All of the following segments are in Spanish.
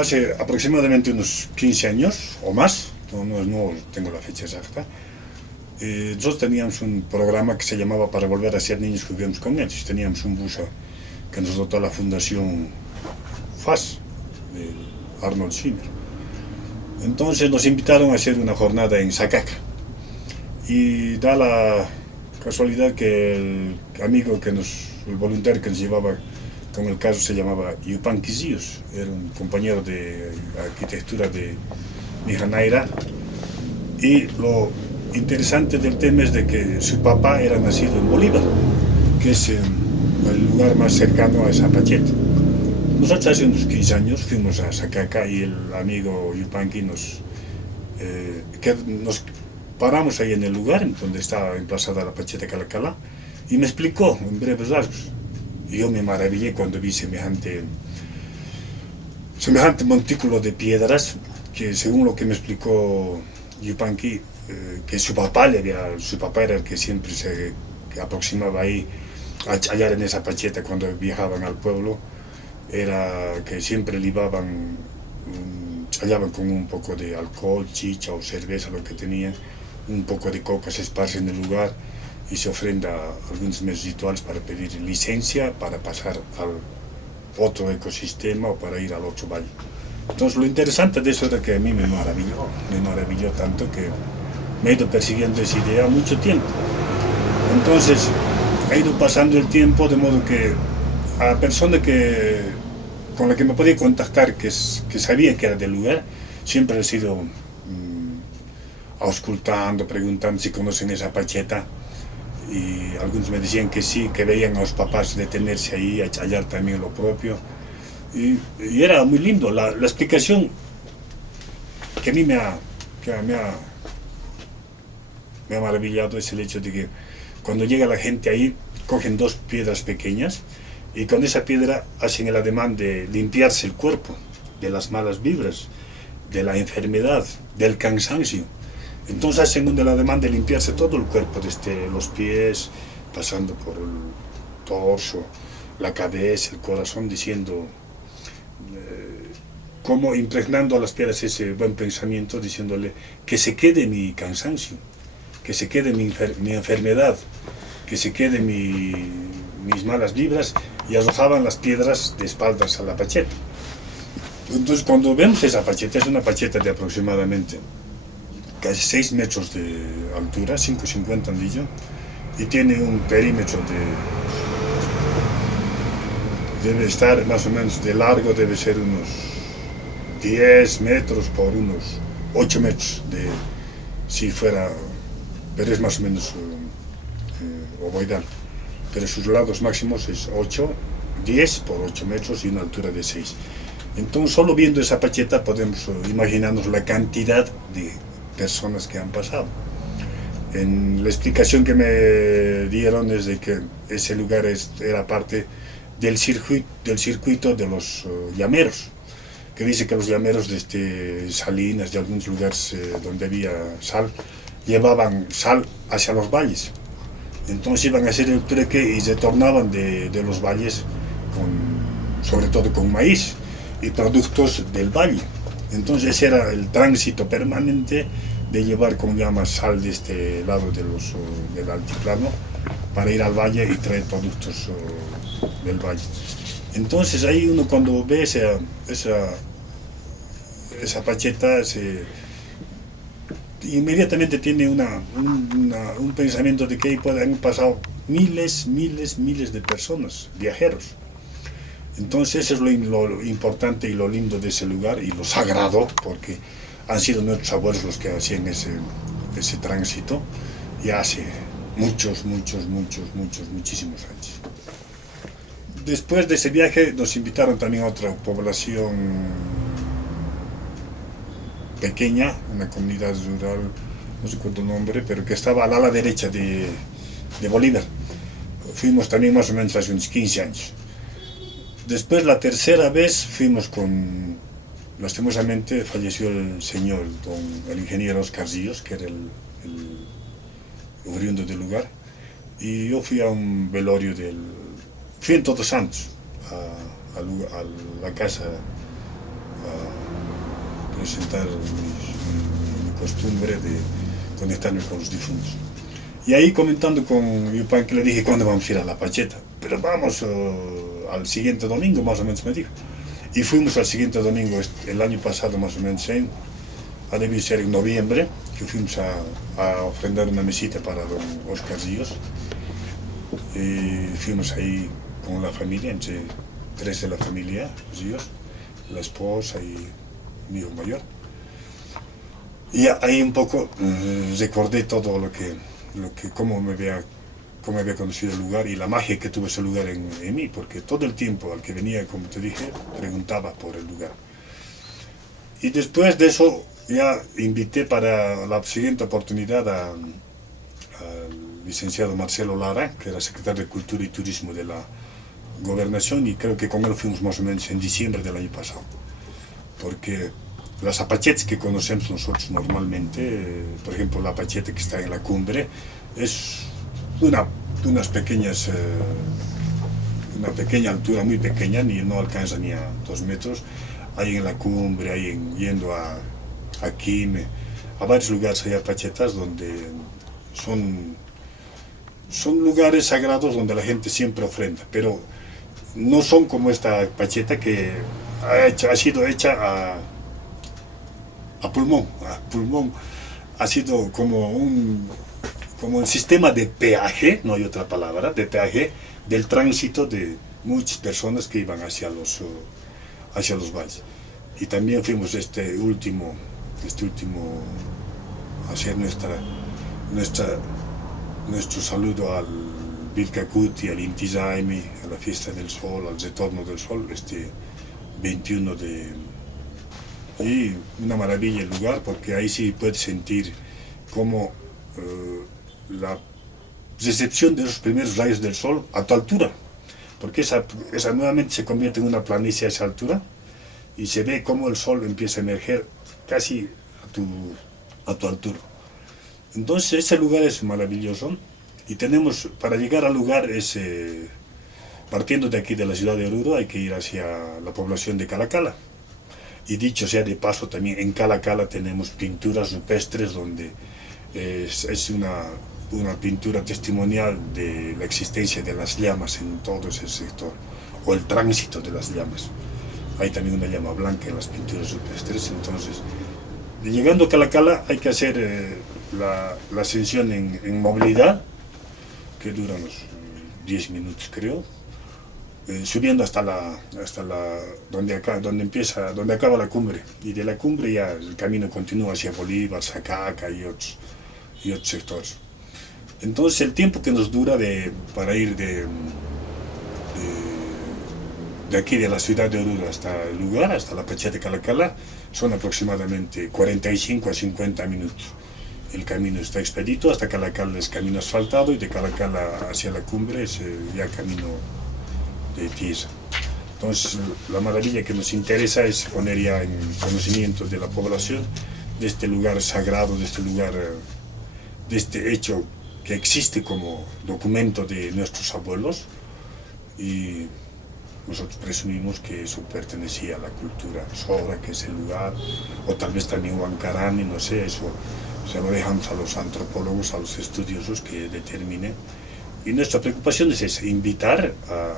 hace aproximadamente unos 15 años o más, no tengo la fecha exacta, nosotros teníamos un programa que se llamaba Para volver a ser niños, juguemos con ellos. Teníamos un bus que nos dotó la Fundación FAS, de Arnold Schimmer. Entonces nos invitaron a hacer una jornada en Sacaca. Y da la casualidad que el voluntario que nos llevaba con el caso se llamaba Yupanqui Zíos, era un compañero de arquitectura de Mijanaira, y lo interesante del tema es de que su papá era nacido en Bolívar, que es el lugar más cercano a Zapacheta. Nosotros hace unos 15 años fuimos a Sacaca y el amigo Yupanqui nos paramos ahí en el lugar donde estaba emplazada la Pacheta Calacalá y me explicó en breves rasgos. Y yo me maravillé cuando vi semejante montículo de piedras que, según lo que me explicó Yupanqui, que su papá era el que siempre se aproximaba ahí a hallar en esa Pacheta cuando viajaban al pueblo, era que siempre libaban, hallaban con un poco de alcohol, chicha o cerveza, lo que tenía, un poco de coca se esparce en el lugar y se ofrenda algunos meses rituales para pedir licencia para pasar al otro ecosistema o para ir al otro valle. Entonces lo interesante de eso era que a mí me maravilló tanto que me he ido persiguiendo esa idea mucho tiempo. Entonces ha ido pasando el tiempo de modo que a la persona con la que me podía contactar, que sabía que era del lugar, siempre he sido auscultando, preguntando si conocen esa Pacheta, y algunos me decían que sí, que veían a los papás detenerse ahí, a hallar también lo propio, y era muy lindo. La explicación que a mí me ha maravillado es el hecho de que cuando llega la gente ahí, cogen dos piedras pequeñas y con esa piedra hacen el ademán de limpiarse el cuerpo de las malas vibras, de la enfermedad, del cansancio. Entonces hacen el ademán de limpiarse todo el cuerpo, desde los pies, pasando por el torso, la cabeza, el corazón, diciendo, como impregnando a las piedras ese buen pensamiento, diciéndole que se quede mi cansancio, que se quede mi enfermedad, que se quede mis malas vibras, y arrojaban las piedras de espaldas a la Pacheta. Entonces cuando vemos esa Pacheta, es una Pacheta de aproximadamente casi 6 metros de altura, 5,50 han dicho, y tiene un perímetro debe estar más o menos de largo, debe ser unos 10 metros por unos 8 metros, si fuera, pero es más o menos ovoidal, pero sus lados máximos es 10 por 8 metros y una altura de 6. Entonces solo viendo esa Pacheta podemos imaginarnos la cantidad de personas que han pasado. En la explicación que me dieron es de que ese lugar era parte del circuito de los llameros, que dice que los llameros de Salinas, de algunos lugares donde había sal, llevaban sal hacia los valles. Entonces iban a hacer el trueque y retornaban de los valles sobre todo con maíz y productos del valle. Entonces ese era el tránsito permanente de llevar, como llama, sal de este lado del altiplano para ir al valle y traer productos del valle. Entonces ahí uno, cuando ve esa Pacheta, inmediatamente tiene un pensamiento de que ahí han pasado miles de personas, viajeros. Entonces eso es lo importante y lo lindo de ese lugar, y lo sagrado, porque han sido nuestros abuelos los que hacían ese tránsito ya hace muchísimos años. Después de ese viaje nos invitaron también a otra población pequeña, una comunidad rural, no sé cuánto nombre, pero que estaba al ala derecha de Bolívar. Fuimos también más o menos hace unos 15 años. Después, la tercera vez, fuimos lastimosamente falleció el señor, el ingeniero Oscar Zíos, que era el oriundo del lugar, y yo fui a un velorio fui en Todos Santos, a la casa presentar mi costumbre de conectarme con los difuntos. Y ahí comentando con Yupan, que le dije, ¿cuándo vamos a ir a La Pacheta? Pero vamos al siguiente domingo, más o menos me dijo. Y fuimos al siguiente domingo, el año pasado más o menos, ha debido ser en noviembre, que fuimos a ofrendar una mesita para don Oscar Ríos. Y fuimos ahí con la familia, entre 3 de la familia Ríos, la esposa y mi hijo mayor. Y ahí un poco recordé todo cómo me había conocido el lugar y la magia que tuvo ese lugar en mí, porque todo el tiempo al que venía, como te dije, preguntaba por el lugar. Y después de eso ya invité para la siguiente oportunidad al licenciado Marcelo Lara, que era secretario de Cultura y Turismo de la Gobernación, y creo que con él fuimos más o menos en diciembre del año pasado. Porque las apachetas que conocemos nosotros normalmente, por ejemplo la apacheta que está en la cumbre, es una pequeña altura, muy pequeña, no alcanza ni a 2 metros, ahí en la cumbre, yendo a Quime, a varios lugares hay apachetas donde son lugares sagrados donde la gente siempre ofrenda, pero no son como esta apacheta que ha sido hecha a pulmón, ha sido como el sistema de peaje, no hay otra palabra, de peaje del tránsito de muchas personas que iban hacia los valles. Y también fuimos este último a hacer nuestro saludo al Vilcacuti, al Inti Raymi, a la fiesta del sol, al retorno del sol, 21 de... Y una maravilla el lugar, porque ahí sí puedes sentir cómo la recepción de los primeros rayos del sol a tu altura, porque esa nuevamente se convierte en una planicie a esa altura y se ve cómo el sol empieza a emerger casi a tu altura. Entonces ese lugar es maravilloso y para llegar al lugar partiendo de aquí de la ciudad de Oruro hay que ir hacia la población de Calacala. Y dicho sea de paso, también en Calacala tenemos pinturas rupestres donde es una pintura testimonial de la existencia de las llamas en todo ese sector, o el tránsito de las llamas. Hay también una llama blanca en las pinturas rupestres. Entonces, llegando a Calacala hay que hacer la ascensión en movilidad, que dura unos 10 minutos creo, subiendo hasta donde acaba la cumbre, y de la cumbre ya el camino continúa hacia Bolívar, Sacaca y otros sectores. Entonces el tiempo que nos dura para ir de aquí de la ciudad de Oruro hasta el lugar, hasta la Pacheta de Calacala, son aproximadamente 45 a 50 minutos. El camino está expedito, hasta Calacala es camino asfaltado y de Calacala hacia la cumbre es ya camino de tierra. Entonces la maravilla que nos interesa es poner ya en conocimiento de la población de este lugar sagrado, de este hecho que existe como documento de nuestros abuelos, y nosotros presumimos que eso pertenecía a la cultura Sora, que es el lugar, o tal vez también Huancarani, no sé, eso se lo dejamos a los antropólogos, a los estudiosos que determinen. Y nuestra preocupación es esa, invitar a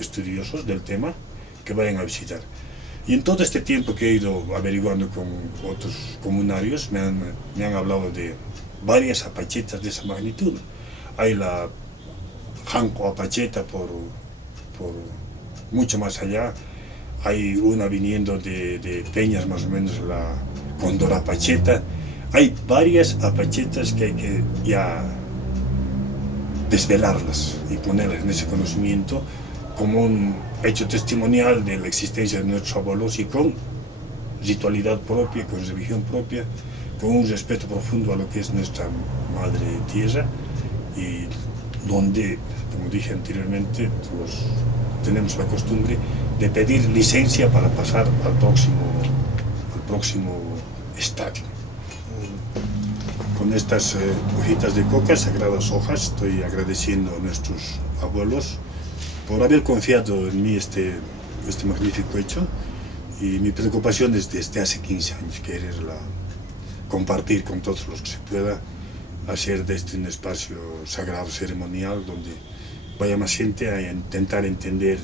estudiosos del tema que vayan a visitar. Y en todo este tiempo que he ido averiguando con otros comunarios, me han hablado de varias apachetas de esa magnitud. Hay la Janco Apacheta por mucho más allá, hay una viniendo de Peñas, más o menos la Condor Apacheta. Hay varias apachetas que hay que ya desvelarlas y ponerlas en ese conocimiento como un hecho testimonial de la existencia de nuestros abuelos, y con ritualidad propia, con religión propia, con un respeto profundo a lo que es nuestra madre tierra, y donde, como dije anteriormente, tenemos la costumbre de pedir licencia para pasar al próximo estadio. Con estas hojitas de coca, sagradas hojas, estoy agradeciendo a nuestros abuelos por haber confiado en mí este magnífico hecho, Y mi preocupación es desde hace 15 años, querer compartir con todos los que se pueda, hacer de este un espacio sagrado, ceremonial, donde vaya más gente a intentar entender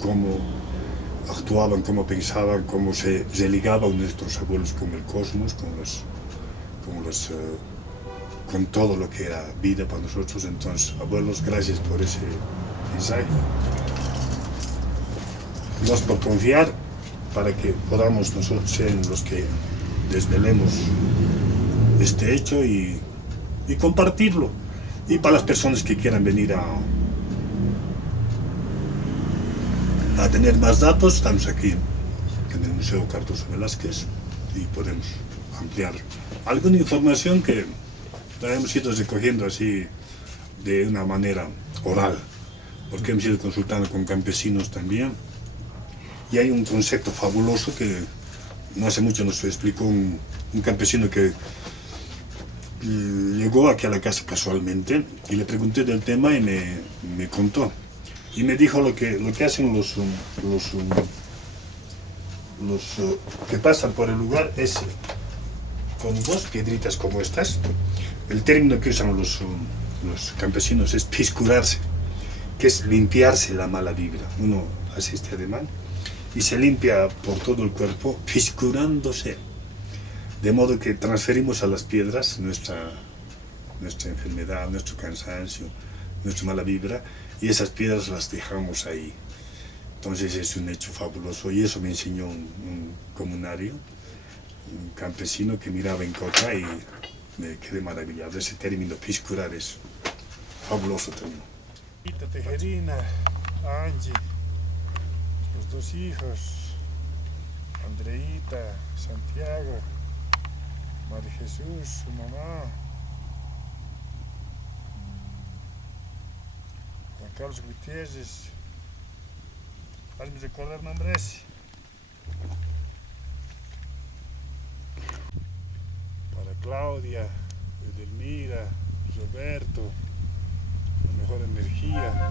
cómo actuaban, cómo pensaban, cómo se ligaban nuestros abuelos con el cosmos, con todo lo que era vida para nosotros. Entonces, abuelos, gracias por ese mensaje. Nos por confiar para que podamos nosotros ser los que desvelemos este hecho y compartirlo. Y para las personas que quieran venir a tener más datos, estamos aquí en el Museo Cardoso Velázquez y podemos ampliar alguna información que la hemos ido recogiendo así de una manera oral, porque hemos ido consultando con campesinos también. Y hay un concepto fabuloso que no hace mucho nos explicó un campesino que llegó aquí a la casa casualmente y le pregunté del tema y me contó. Y me dijo lo que hacen los que pasan por el lugar es, con dos piedritas como estas, el término que usan los campesinos es piscurarse, que es limpiarse la mala vibra. Uno hace este ademán y se limpia por todo el cuerpo, piscurándose. De modo que transferimos a las piedras nuestra enfermedad, nuestro cansancio, nuestra mala vibra, y esas piedras las dejamos ahí. Entonces es un hecho fabuloso, y eso me enseñó un comunario, un campesino que miraba en Cota, y me quedé maravillado. Ese término piscurar es fabuloso también. Tejerina, Angie, los dos hijos, Andreita, Santiago, María Jesús, su mamá, Juan Carlos Gutiérrez, hazme recordar nombres. Para Claudia, Edelmira, Roberto, la mejor energía.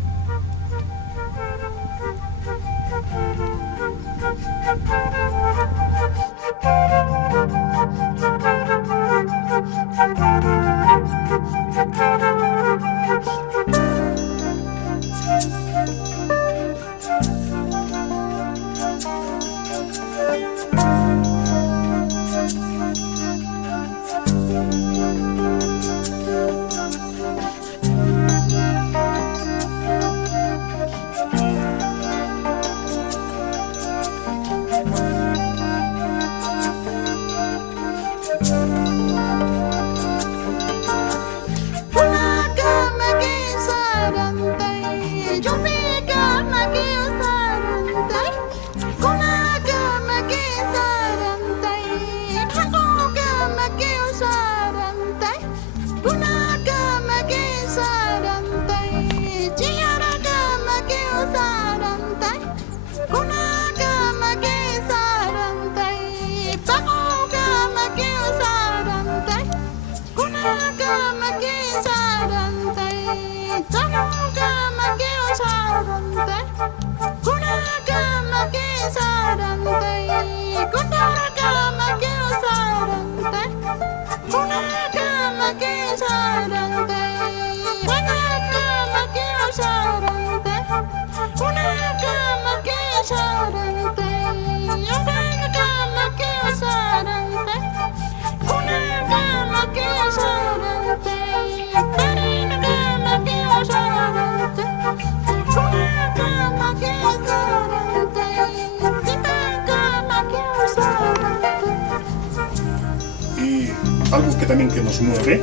Algo que también que nos mueve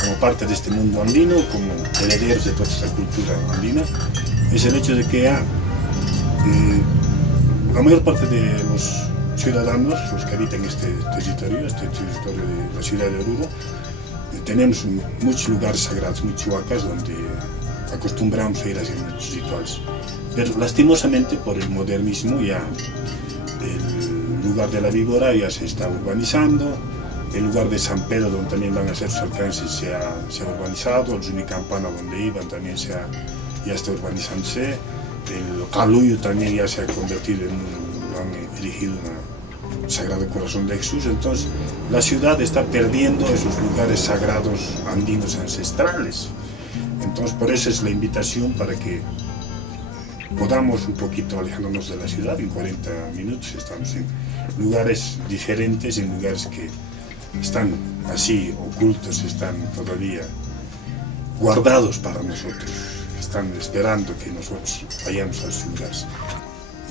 como parte de este mundo andino, como herederos de toda esta cultura andina, es el hecho de que la mayor parte de los ciudadanos, los que habitan este territorio de la ciudad de Oruro, tenemos muchos lugares sagrados, muchas huacas donde acostumbramos a ir a hacer muchos rituales. Pero lastimosamente por el modernismo ya el lugar de la víbora ya se está urbanizando, el lugar de San Pedro donde también van a hacer sus alcances se ha urbanizado, el Junicampana donde iban también ya está urbanizándose, El Caluyo también ya se ha convertido han erigido un Sagrado Corazón de Jesús. Entonces la ciudad está perdiendo esos lugares sagrados andinos ancestrales. Entonces por eso es la invitación para que podamos un poquito alejarnos de la ciudad. En 40 minutos estamos en lugares diferentes, en lugares que están así ocultos, están todavía guardados para nosotros, están esperando que nosotros vayamos a sus lugares.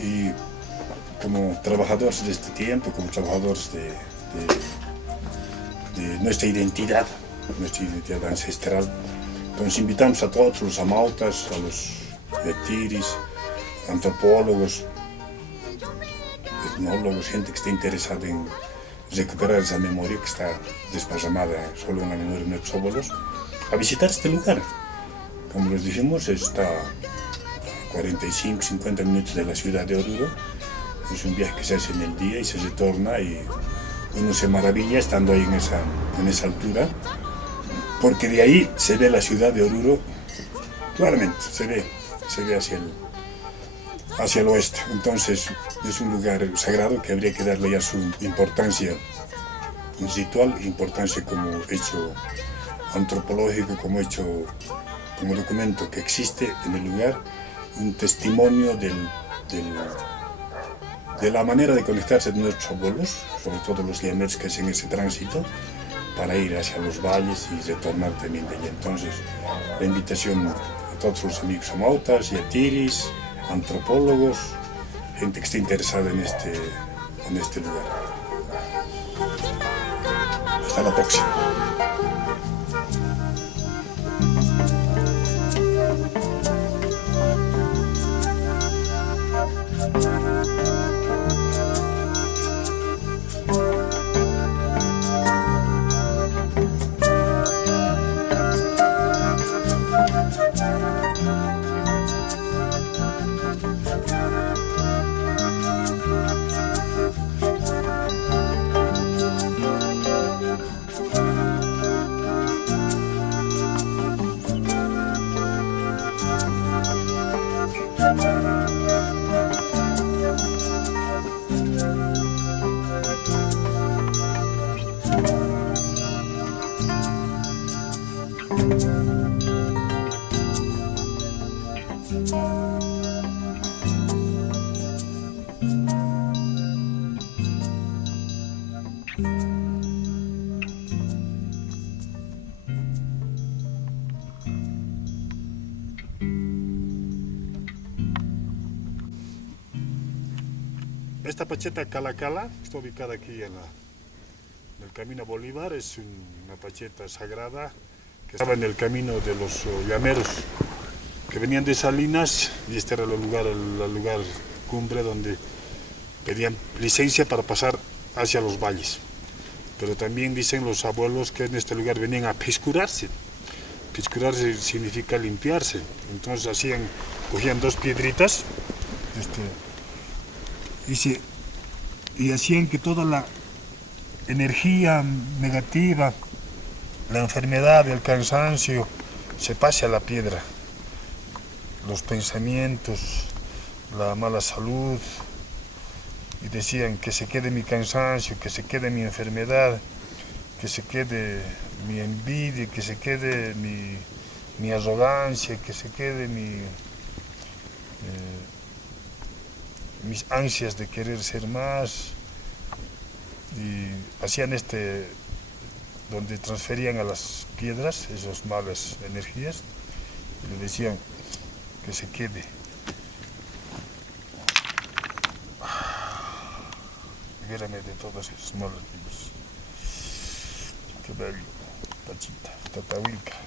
Y como trabajadores de este tiempo, como trabajadores de nuestra identidad ancestral, entonces invitamos a todos los amautas, a los yatiris, antropólogos, etnólogos, gente que esté interesada en recuperar esa memoria que está desparramada solo en la memoria de nuestros abuelos, a visitar este lugar. Como les dijimos, está a 45-50 minutos de la ciudad de Oruro. Es un viaje que se hace en el día y se retorna, y uno se maravilla estando ahí en esa altura, porque de ahí se ve la ciudad de Oruro claramente, se ve hacia el oeste. Entonces es un lugar sagrado que habría que darle ya su importancia ritual, importancia como hecho antropológico, como documento que existe en el lugar, un testimonio de la manera de conectarse de nuestros abuelos, sobre todo los llameros que hacen ese tránsito para ir hacia los valles y retornar también de allí. Entonces la invitación a todos los amigos amautas, yatiris, antropólogos, gente que esté interesada en este lugar. Hasta la próxima. Esta pacheta Calacala está ubicada aquí en el camino a Bolívar. Es una pacheta sagrada que estaba en el camino de los llameros que venían de Salinas, y este era el lugar cumbre donde pedían licencia para pasar hacia los valles. Pero también dicen los abuelos que en este lugar venían a piscurarse. Piscurarse significa limpiarse. Entonces cogían dos piedritas y hacían que toda la energía negativa, la enfermedad, el cansancio, se pase a la piedra. Los pensamientos, la mala salud, y decían que se quede mi cansancio, que se quede mi enfermedad, que se quede mi envidia, que se quede mi arrogancia, que se quede mis ansias de querer ser más. Y hacían donde transferían a las piedras esas malas energías, y le decían que se quede. Libérame de todos esos malos vivos. Qué bello, Pachita, Tatahuilca.